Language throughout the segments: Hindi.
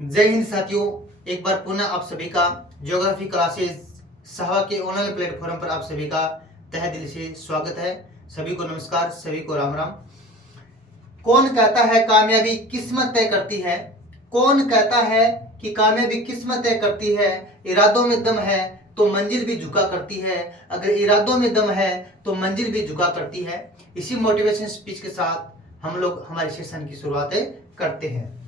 जय हिंद साथियों, एक बार पुनः आप सभी का ज्योग्राफी क्लासेस सहा के ऑनलाइन प्लेटफॉर्म पर आप सभी का तहे दिल से स्वागत है। सभी को नमस्कार, सभी को राम राम। कौन कहता है कामयाबी किस्मत तय करती है? कौन कहता है कि कामयाबी किस्मत तय करती है? इरादों में दम है तो मंजिल भी झुका करती है। अगर इरादों में दम है तो मंजिल भी झुका करती है। इसी मोटिवेशन स्पीच के साथ हम लोग हमारे सेशन की शुरुआत करते हैं।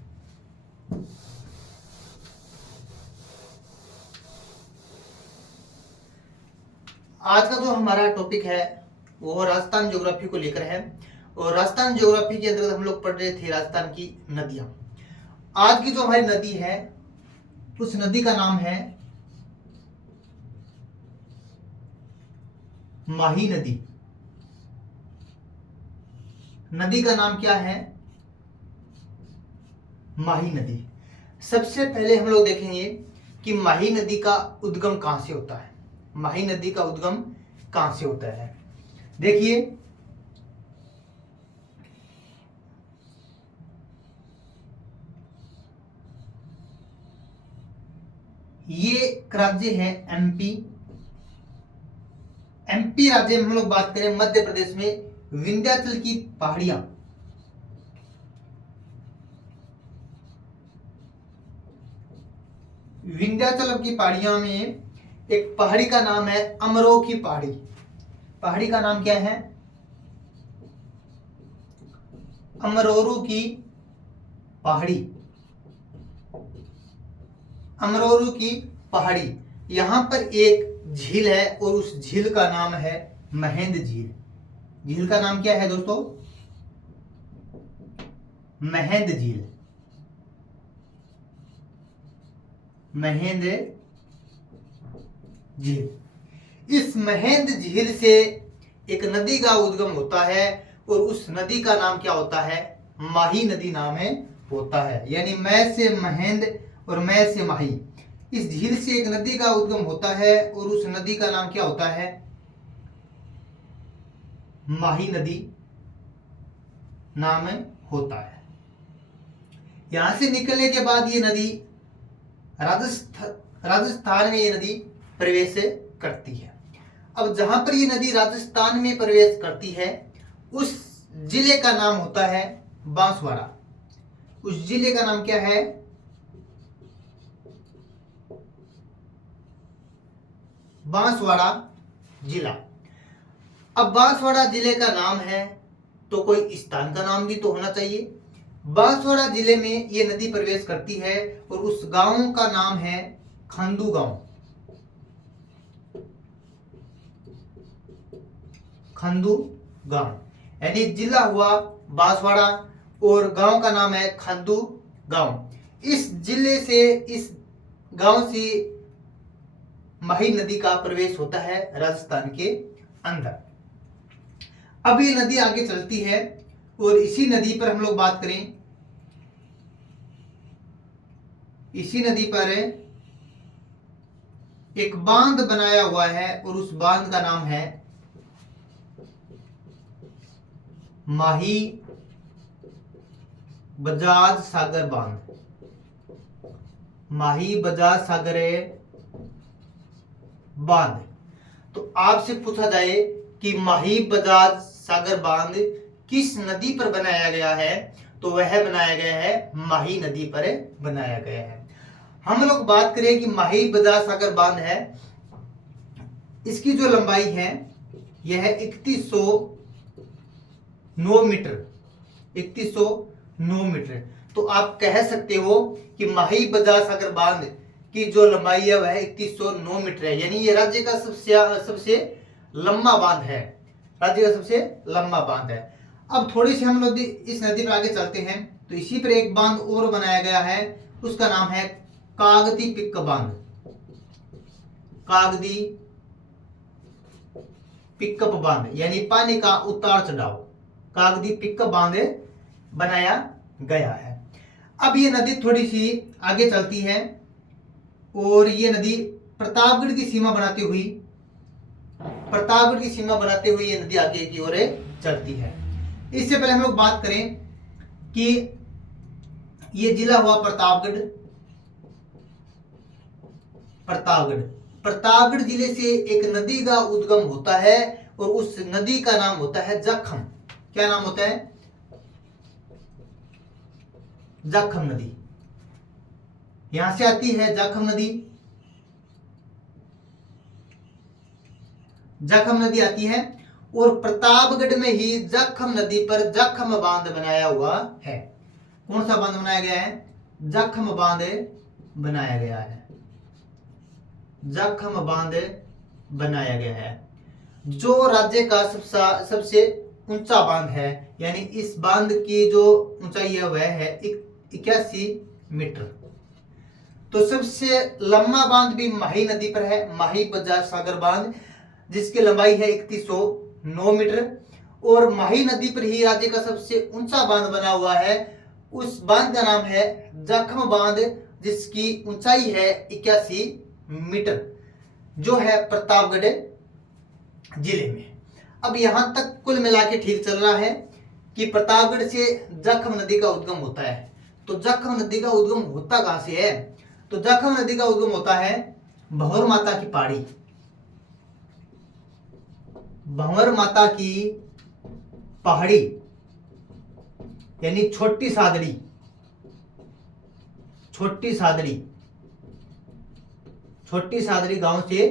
आज का जो हमारा टॉपिक है वो राजस्थान ज्योग्राफी को लेकर है और राजस्थान ज्योग्राफी के अंतर्गत हम लोग पढ़ रहे थे राजस्थान की नदियां। आज की जो हमारी नदी है उस नदी का नाम है माही नदी। नदी का नाम क्या है? माही नदी। सबसे पहले हम लोग देखेंगे कि माही नदी का उद्गम कहां से होता है। माही नदी का उद्गम कहां से होता है? देखिए, ये राज्य है एमपी। एमपी राज्य में हम लोग बात करें मध्य प्रदेश में विंध्याचल की पहाड़ियां, विंध्याचल की पहाड़ियां में एक पहाड़ी का नाम है अमरोह की पहाड़ी। पहाड़ी का नाम क्या है? अमरोरू की पहाड़ी। अमरोरू की पहाड़ी। यहां पर एक झील है और उस झील का नाम है महेंद्र झील। झील का नाम क्या है दोस्तों? महेंद्र झील। महेंद्र झील। इस महेंद्र झील से एक नदी का उद्गम होता है और उस नदी का नाम क्या होता है? माही नदी नाम है होता है। यानी मैं से महेंद्र और मैं से माही। इस झील से एक नदी का उद्गम होता है और उस नदी का नाम क्या होता है? माही नदी नाम होता है। यहां से निकलने के बाद ये नदी राजस्थान में ये नदी प्रवेश करती है। अब जहां पर ये नदी राजस्थान में प्रवेश करती है उस जिले का नाम होता है बांसवाड़ा। उस जिले का नाम क्या है? बांसवाड़ा जिला। अब बांसवाड़ा जिले का नाम है तो कोई स्थान का नाम भी तो होना चाहिए। बांसवाड़ा जिले में ये नदी प्रवेश करती है और उस गांव का नाम है खंदू गांव। खंदू गांव। यानी जिला हुआ बांसवाड़ा और गांव का नाम है खंदू गांव। इस जिले से, इस गांव से माही नदी का प्रवेश होता है राजस्थान के अंदर। अब ये नदी आगे चलती है और इसी नदी पर हम लोग बात करें, इसी नदी पर एक बांध बनाया हुआ है और उस बांध का नाम है माही बजाज सागर बांध। माही बजाज सागर बांध। तो आपसे पूछा जाए कि माही बजाज सागर बांध किस नदी पर बनाया गया है तो वह बनाया गया है माही नदी पर बनाया गया है। हम लोग बात करें कि माही बजाज सागर बांध है, इसकी जो लंबाई है यह है 3109 मीटर। 3109 मीटर। तो आप कह सकते हो कि माही बजाज सागर बांध की जो लंबाई है वह 3109 मीटर है। यानी ये राज्य का सबसे लंबा बांध है। राज्य का सबसे लंबा बांध है। अब थोड़ी सी हम लोग इस नदी पर आगे चलते हैं तो इसी पर एक बांध और बनाया गया है, उसका नाम है कागदी पिक बांध। कागदी पिकअप बांध यानी पानी का उतार चढ़ाव। कागदी पिकअप बांध बनाया गया है। अब ये नदी थोड़ी सी आगे चलती है और ये नदी प्रतापगढ़ की सीमा बनाती हुई ये नदी आगे की ओर चलती है। इससे पहले हम लोग बात करें कि ये जिला हुआ प्रतापगढ़ प्रतापगढ़। प्रतापगढ़ जिले से एक नदी का उद्गम होता है और उस नदी का नाम होता है जखम। क्या नाम होता है? जखम नदी। यहां से आती है जखम नदी। जखम नदी आती है और प्रतापगढ़ में ही जखम नदी पर जखम बांध बनाया हुआ है। कौन सा बांध बनाया गया है? जखम बांध बनाया गया है। जखम बांध बनाया गया है, जो राज्य का सबसे ऊंचा बांध है। यानी इस बांध की जो ऊंचाई है वह है 81 मीटर। तो सबसे लंबा बांध भी माही नदी पर है, माही बजाज सागर बांध, जिसकी लंबाई है 3109 मीटर। और माही नदी पर ही राज्य का सबसे ऊंचा बांध बना हुआ है। उस बांध का नाम है जखम बांध, जिसकी ऊंचाई है 81 मीटर, जो है प्रतापगढ़ जिले में। अब यहां तक कुल मिला के ठीक चल रहा है कि प्रतापगढ़ से जखम नदी का उद्गम होता है। तो जखम नदी का उद्गम होता कहां से है? तो जखम नदी का उद्गम होता है भंवर माता की पहाड़ी। भंवर माता की पहाड़ी यानी छोटी सादड़ी। छोटी सादड़ी, छोटी सादड़ी गांव से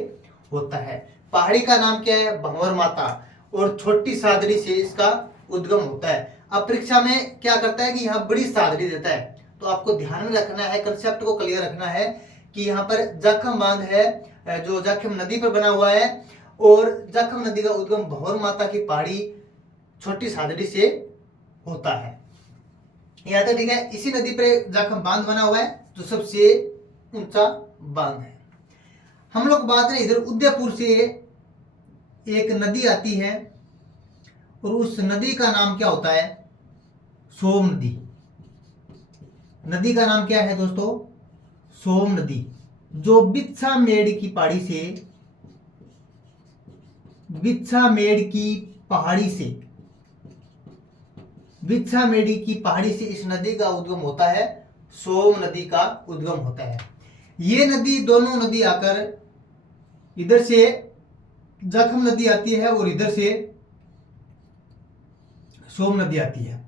होता है। पहाड़ी का नाम क्या है? भंवर माता। और छोटी सादड़ी से इसका उद्गम होता है। अब परीक्षा में क्या करता है कि यहाँ बड़ी सादड़ी देता है, तो आपको ध्यान में रखना है, कंसेप्ट को क्लियर रखना है कि यहाँ पर जखम बांध है जो जखम नदी पर बना हुआ है, और जखम नदी का उद्गम भंवर माता की पहाड़ी छोटी सादड़ी से होता है। यहाँ तक ठीक है। इसी नदी पर जखम बांध बना हुआ है जो सबसे ऊंचा बांध है। हम लोग बात करें इधर उदयपुर से एक नदी आती है और उस नदी का नाम क्या होता है? सोम नदी। नदी का नाम क्या है दोस्तों? सोम नदी, जो बिच्छा मेड़ की पहाड़ी से, बिच्छा मेड़ की पहाड़ी से, बिच्छा मेड़ी की पहाड़ी से इस नदी का उद्गम होता है। सोम नदी का उद्गम होता है। ये नदी, दोनों नदी आकर इधर से जखम नदी आती है और इधर से सोम नदी आती है।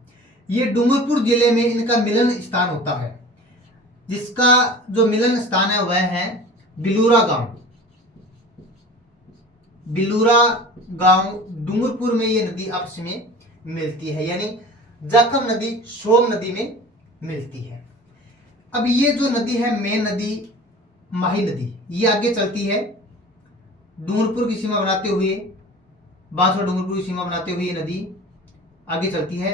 ये डूंगरपुर जिले में इनका मिलन स्थान होता है, जिसका जो मिलन स्थान है वह है बिलूरा गांव। बिलूरा गांव डूंगरपुर में ये नदी आपस में मिलती है, यानी जखम नदी सोम नदी में मिलती है। अब ये जो नदी है मेन नदी माही नदी, ये आगे चलती है डूंगरपुर की सीमा बनाते हुए, बांसवाड़ा डूंगरपुर की सीमा बनाते हुए ये नदी आगे चलती है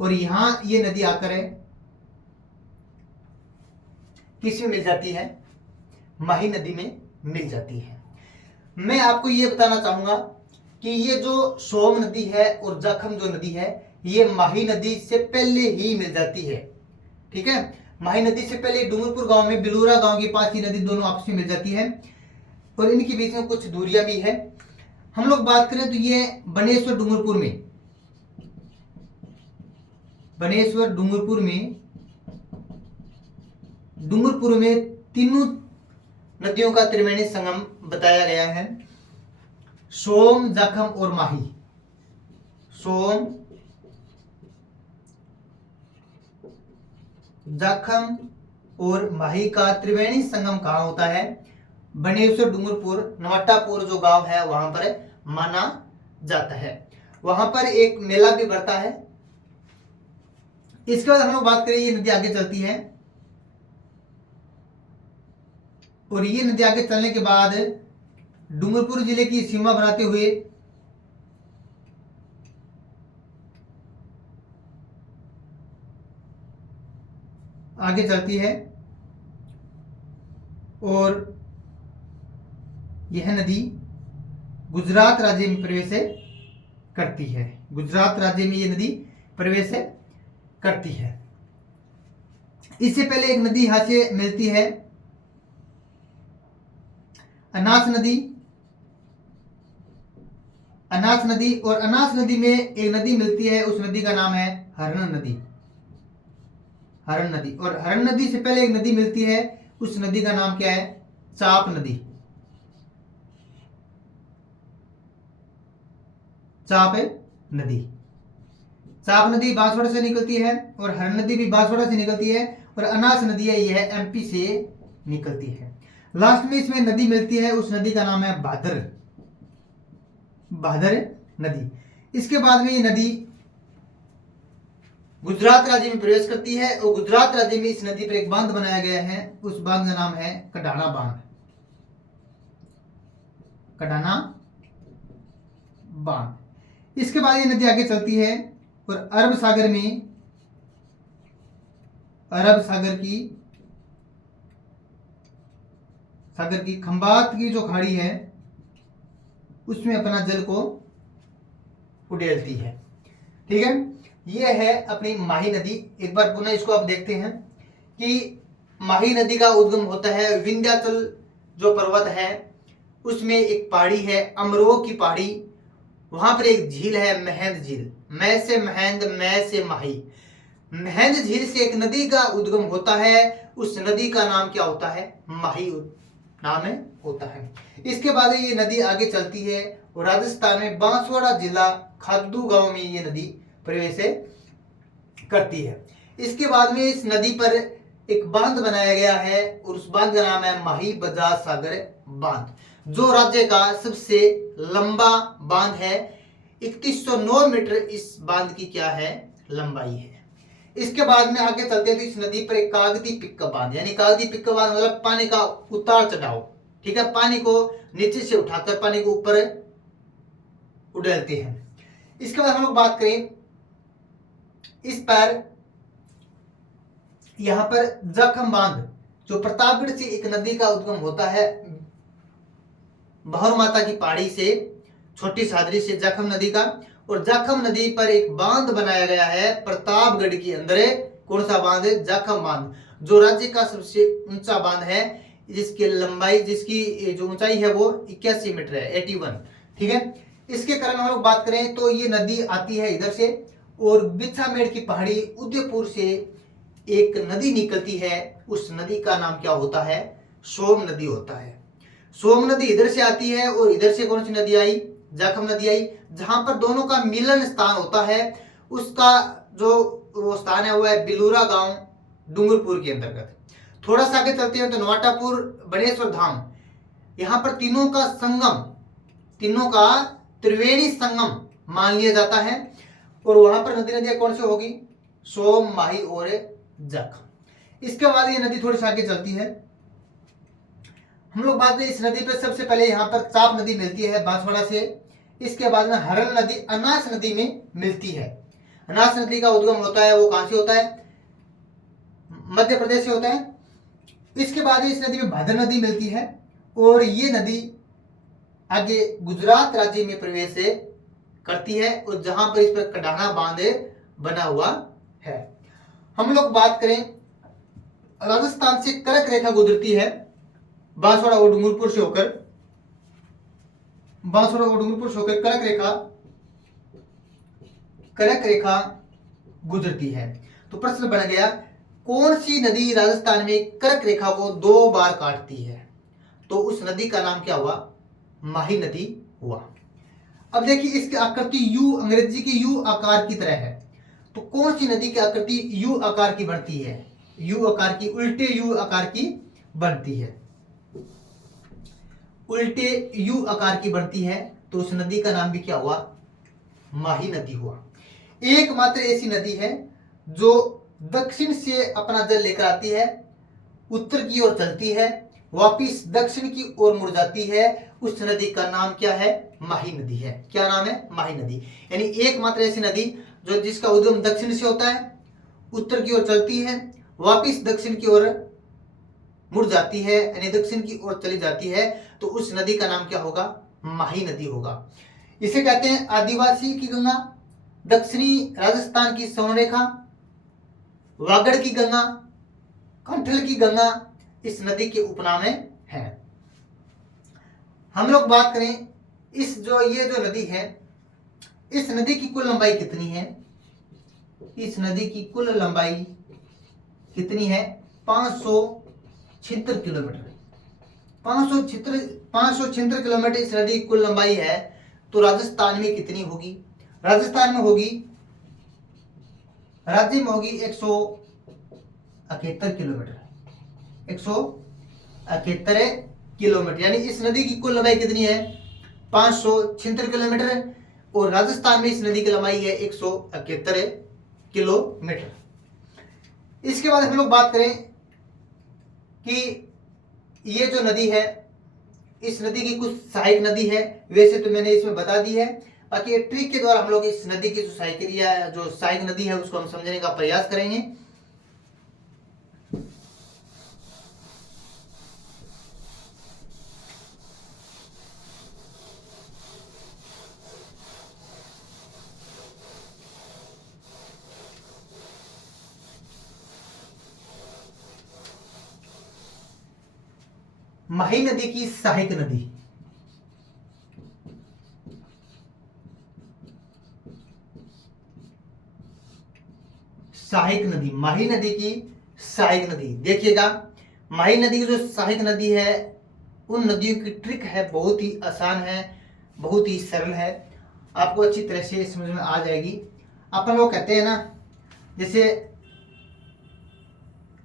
और यहां ये नदी आकर किस में मिल जाती है? माही नदी में मिल जाती है। मैं आपको ये बताना चाहूंगा कि ये जो सोम नदी है और जखम जो नदी है, ये माही नदी से पहले ही मिल जाती है। ठीक है, माही नदी से पहले डूंगरपुर गांव में बिलूरा गांव के पास ये नदी दोनों आपस में मिल जाती है और इनके बीच में कुछ दूरियां भी है। हम लोग बात करें तो ये बनेश्वर डूंगरपुर में, बनेश्वर डूंगरपुर में तीनों नदियों का त्रिवेणी संगम बताया गया है। सोम, जखम और माही। सोम, जखम और माही का त्रिवेणी संगम कहां होता है? बनेश्वर डूंगरपुर, नवाटापुर जो गांव है वहां पर माना जाता है। वहां पर एक मेला भी बढ़ता है। इसके बाद हम लोग बात करें, ये नदी आगे चलती है और ये नदी आगे चलने के बाद डूंगरपुर जिले की सीमा बनाते हुए आगे चलती है और यह नदी गुजरात राज्य में प्रवेश करती है। गुजरात राज्य में यह नदी प्रवेश करती है। इससे पहले एक नदी यहां से मिलती है, अनास नदी। अनास नदी, और अनास नदी में एक नदी मिलती है, उस नदी का नाम है हरनन नदी। हरण नदी। और हरण नदी से पहले एक नदी मिलती है, उस नदी का नाम क्या है? चाप नदी। चाप नदी। चाप नदी बांसवाड़ा से निकलती है और हरण नदी भी बांसवाड़ा से निकलती है। और अनास नदी है, यह एमपी से निकलती है। लास्ट में इसमें नदी मिलती है, उस नदी का नाम है भादर। भादर नदी। इसके बाद में ये नदी गुजरात राज्य में प्रवेश करती है और गुजरात राज्य में इस नदी पर एक बांध बनाया गया है, उस बांध का नाम है कडाना बांध। कडाना बांध। इसके बाद ये नदी आगे चलती है और अरब सागर में, अरब सागर की खंबात की जो खाड़ी है उसमें अपना जल को उड़ेलती है। ठीक है, ये है अपनी माही नदी। एक बार पुनः इसको आप देखते हैं कि माही नदी का उद्गम होता है विंध्याचल जो पर्वत है उसमें एक पहाड़ी है अमरोह की पहाड़ी, वहां पर एक झील है महंद झील। मैं से महंद, मैं से माही। महंद झील से एक नदी का उद्गम होता है, उस नदी का नाम क्या होता है? माही नाम है होता है। इसके बाद ये नदी आगे चलती है और राजस्थान में बांसवाड़ा जिला खाद्दू गांव में ये नदी प्रवेश करती है। इसके बाद में इस नदी पर एक बांध बनाया गया है और उस बांध का नाम है माही बजाज सागर बांध, जो राज्य का सबसे लंबा बांध है। 3109 मीटर इस बांध की क्या है? लंबाई है। इसके बाद में आगे चलते हैं तो इस नदी पर एक कागती पिक्का बांध, यानी कागती पिक्का बांध मतलब पानी का उतार चढ़ाव। ठीक है, पानी को नीचे से उठाकर पानी को ऊपर उड़ेलते हैं। इसके बाद हम लोग बात करें इस पर, यहां पर जाखम बांध जो प्रतापगढ़ से एक नदी का उद्गम होता है, भावर माता की पहाड़ी से, छोटी सादरी से जाखम नदी का। और जाखम नदी पर एक बांध बनाया गया है प्रतापगढ़ के अंदर। कौन सा बांध? जाखम बांध, जो राज्य का सबसे ऊंचा बांध है, जिसकी लंबाई, जिसकी जो ऊंचाई है वो 81 मीटर है, 81। ठीक है, इसके कारण हम लोग बात करें तो ये नदी आती है इधर से और बिछामेड़ की पहाड़ी उदयपुर से एक नदी निकलती है, उस नदी का नाम क्या होता है? सोम नदी होता है। सोम नदी इधर से आती है और इधर से कौन सी नदी आई? जाखम नदी आई। जहां पर दोनों का मिलन स्थान होता है उसका जो वो स्थान है वो है बिलूरा गांव, डूंगरपुर के अंतर्गत। थोड़ा सा आगे चलते हैं तो नवाटापुर बनेश्वर धाम, यहाँ पर तीनों का संगम, तीनों का त्रिवेणी संगम मान लिया जाता है। और वहां पर नदी नदियां कौन सी होगी? सोम, माही और जाखम। इसके बाद ये नदी थोड़ी सी आगे चलती है। हम लोग बात करें इस नदी पर, सबसे पहले यहाँ पर चाप नदी मिलती है बांसवाड़ा से। इसके बाद में हरण नदी अनास नदी में मिलती है। अनास नदी का उद्गम होता है वो कहां से होता है? मध्य प्रदेश से होता है। इसके बाद इस नदी में भादर नदी मिलती है और ये नदी आगे गुजरात राज्य में प्रवेश करती है और जहां पर इस पर कडाना बांध बना हुआ है। हम लोग बात करें राजस्थान से कर्क रेखा गुजरती है बांसवाड़ा और डूंगरपुर से होकर, बांसवाड़ा और डूंगरपुर से होकर कर्क रेखा गुजरती है। तो प्रश्न बन गया, कौन सी नदी राजस्थान में कर्क रेखा को 2 बार काटती है? तो उस नदी का नाम क्या हुआ? माही नदी हुआ। अब देखिए इसकी आकृति यू, अंग्रेजी की यू आकार की तरह है। तो कौन सी नदी की आकृति यू आकार की बनती है? यू आकार की, उल्टे यू आकार की बनती है, उल्टे यू आकार की बनती है। तो उस नदी का नाम भी क्या हुआ? माही नदी हुआ। एकमात्र ऐसी नदी है जो दक्षिण से अपना जल लेकर आती है, उत्तर की ओर चलती है, वापिस दक्षिण की ओर मुड़ जाती है। उस नदी का नाम क्या है? माही नदी है। क्या नाम है? माही नदी। यानी एकमात्र ऐसी नदी जो जिसका उद्गम दक्षिण से होता है, उत्तर की ओर चलती है, वापिस दक्षिण की ओर मुड़ जाती है, यानी दक्षिण की ओर चली जाती है। तो उस नदी का नाम क्या होगा? माही नदी होगा। इसे कहते हैं आदिवासी की गंगा, दक्षिणी राजस्थान की स्वर्णरेखा, वागड़ की गंगा, कंठल की गंगा इस नदी के उपनाम है। हम लोग बात करें इस ये जो नदी है, इस नदी की कुल लंबाई कितनी है? इस नदी की कुल लंबाई कितनी है? 576 किलोमीटर। 576 किलोमीटर इस नदी की कुल लंबाई है। तो राजस्थान में कितनी होगी? राजस्थान में होगी, राज्य में होगी 171 किलोमीटर। 171 किलोमीटर, यानी इस नदी की कुल लंबाई कितनी है? 576 किलोमीटर, और राजस्थान में इस नदी की लंबाई है 171 किलोमीटर। इसके बाद हम लोग बात करें कि ये जो नदी है, इस नदी की कुछ सहायक नदी है, वैसे तो मैंने इसमें बता दी है, बाकी ट्रिक के द्वारा हम लोग इस नदी की जो सहायक नदी है उसको हम समझने का प्रयास करेंगे। माही नदी की सहायक नदी, सहायक नदी, माही नदी की सहायक नदी। देखिएगा, माही नदी की जो सहायक नदी है, उन नदियों की ट्रिक है बहुत ही आसान है, बहुत ही सरल है, आपको अच्छी तरह से समझ में आ जाएगी। अपन लोग कहते हैं ना, जैसे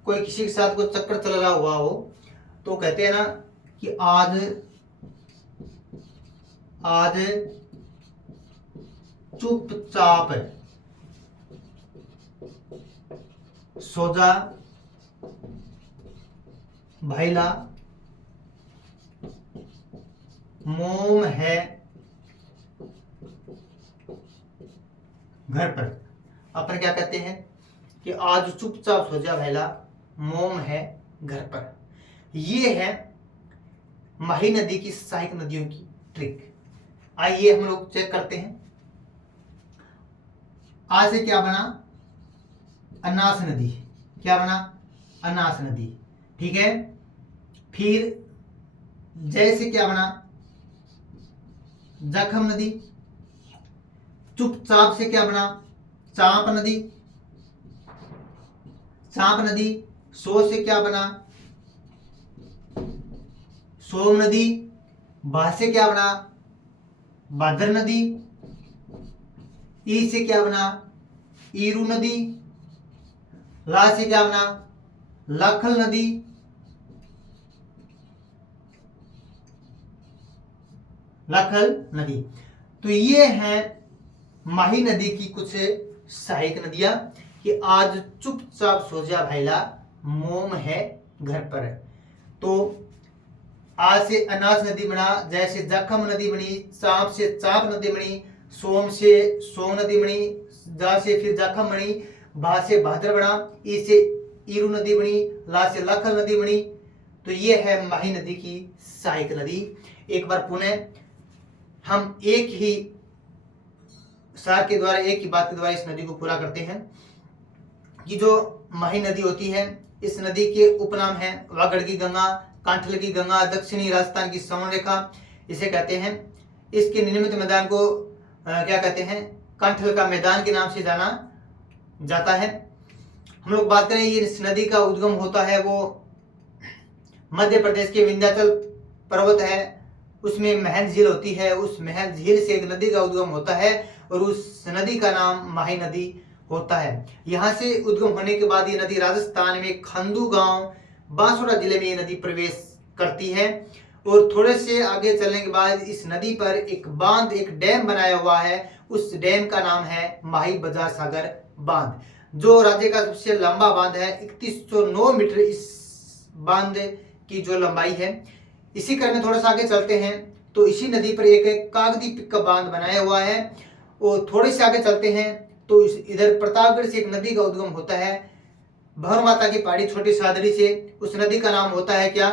कोई किसी के साथ कोई चक्कर चल रहा हुआ हो तो कहते हैं ना कि आज चुपचाप सो जा भाईला, मोम है घर पर। अपन क्या कहते हैं कि आज चुपचाप सो जा भाईला, मोम है घर पर। ये है माही नदी की सहायक नदियों की ट्रिक। आइए हम लोग चेक करते हैं। आज से क्या बना? अनास नदी। क्या बना? अनास नदी। ठीक है। फिर जय से क्या बना? जखम नदी। चुपचाप से क्या बना? चांप नदी। चांप नदी। सो से क्या बना? सोम नदी। बा से क्या बना? भादर नदी। ई से क्या बना? ईरू नदी। ला से क्या बना? लाखल नदी। लाखल नदी। तो ये है माही नदी की कुछ सहायक नदियां कि आज चुपचाप सो जा भाईला, मोम है घर पर। तो आज से अनास नदी बना, जैसे जखम नदी बनी, चांप से चांप नदी बनी, सोम से सोम नदी बनी, जा से फिर जखम बनी, भा से भादर बना, ई से ईरू नदी बनी, ला से लाखल नदी बनी। तो ये है माही नदी की सहायक नदी। एक बार पुनः हम एक ही सार के द्वारा, एक ही बात के द्वारा इस नदी को पूरा करते हैं कि जो माही नदी होती है, इस नदी के उपनाम है वागड़ की गंगा, कांठल की गंगा, दक्षिणी राजस्थान की सवर्ण रेखा इसे कहते हैं। इसके निर्मित मैदान को क्या कहते हैं? कांठल का मैदान के नाम से जाना जाता है। हम लोग बात करें, ये इस नदी का उद्गम होता है वो मध्य प्रदेश के विंध्याचल पर्वत है, उसमें महल झील होती है, उस महल झील से एक नदी का उद्गम होता है और उस नदी का नाम माही नदी होता है। यहाँ से उद्गम होने के बाद ये नदी राजस्थान में खंडू गांव बांसवाड़ा जिले में ये नदी प्रवेश करती है और थोड़े से आगे चलने के बाद इस नदी पर एक बांध, एक डैम बनाया हुआ है। उस डैम का नाम है माही बजार सागर बांध, जो राज्य का सबसे लंबा बांध है। 3109 मीटर इस बांध की जो लंबाई है। इसी क्रम में थोड़ा सा आगे चलते हैं तो इसी नदी पर एक कागदी पिक बांध बनाया हुआ है और थोड़े से आगे चलते हैं तो इधर प्रतापगढ़ से एक नदी का उद्गम होता है, भवर माता की पहाड़ी छोटी सादड़ी से। उस नदी का नाम होता है क्या?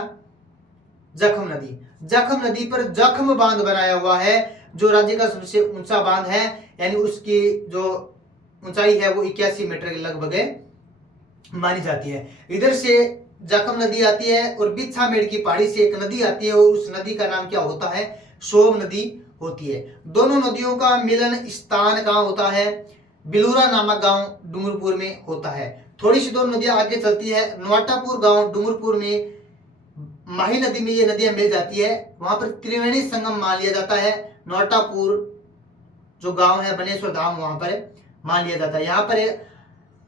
जखम नदी। जखम नदी पर जखम बांध बनाया हुआ है, जो राज्य का सबसे ऊंचा बांध है, यानी उसकी जो ऊंचाई है वो 81 मीटर के लगभग मानी जाती है। इधर से जखम नदी आती है और बिच्छामेड़ की पहाड़ी से एक नदी आती है और उस नदी का नाम क्या होता है? सोम नदी होती है। दोनों नदियों का मिलन स्थान कहाँ होता है? बिलूरा नामक गांव डूंगरपुर में होता है। थोड़ी सी दो नदियां आगे चलती है, नवाटापुर गांव डूंगरपुर में माही नदी में ये नदियां मिल जाती है। वहां पर त्रिवेणी संगम मान लिया जाता है। नवाटापुर जो गांव है, बनेश्वर धाम, वहां पर मान लिया जाता है। यहाँ पर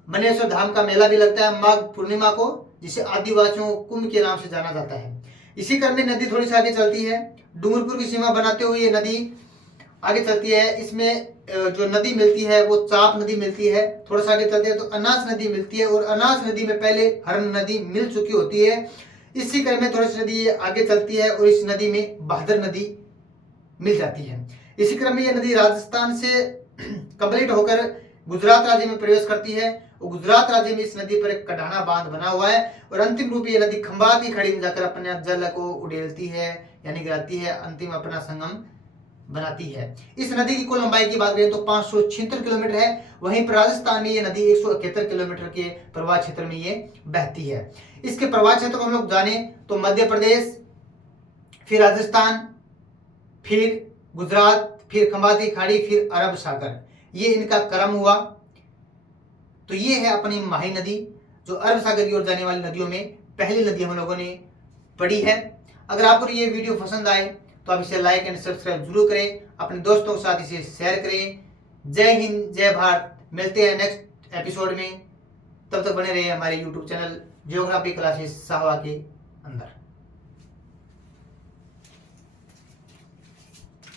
बनेश्वर धाम का मेला भी लगता है माघ पूर्णिमा को, जिसे आदिवासियों कुंभ के नाम से जाना जाता है। इसी क्रम में नदी थोड़ी सी आगे चलती है, डूंगरपुर की सीमा बनाते हुए ये नदी आगे चलती है। इसमें जो नदी मिलती है वो चाप नदी मिलती है। थोड़ा सा आगे चलते हैं तो अनास नदी मिलती है, और अनास नदी में पहले हरन नदी मिल चुकी होती है। इसी क्रम में थोड़ी सी नदी आगे चलती है और इस नदी में बहादुर नदी मिल जाती है। इसी क्रम में यह नदी राजस्थान से कंप्लीट होकर गुजरात राज्य में प्रवेश करती है, और गुजरात राज्य में इस नदी पर एक कढ़ाना बांध बना हुआ है, और अंतिम रूप ये नदी खंबात की खाड़ी में जाकर अपने जल को उड़ेलती है, यानी गिराती है, अंतिम अपना संगम बनाती है। इस नदी की कुल लंबाई की बात करें तो 576 किलोमीटर है। वहीं पर राजस्थान में ये नदी 171 किलोमीटर के प्रवाह क्षेत्र में ये बहती है। इसके प्रवाह क्षेत्र को हम लोग जाने तो मध्य प्रदेश, फिर राजस्थान, फिर गुजरात, फिर खंबात की खाड़ी, फिर अरब सागर, ये इनका क्रम हुआ। तो ये है अपनी माही नदी, जो अरब सागर की ओर जाने वाली नदियों में पहली नदी हम लोगों ने पढ़ी है। अगर आपको ये वीडियो पसंद आए तो आप इसे लाइक एंड सब्सक्राइब जरूर करें, अपने दोस्तों के साथ इसे शेयर करें। जय हिंद, जय भारत। मिलते हैं नेक्स्ट एपिसोड में, तब तक बने रहिए हमारे यूट्यूब चैनल ज्योग्राफी क्लासेस साहवा के अंदर।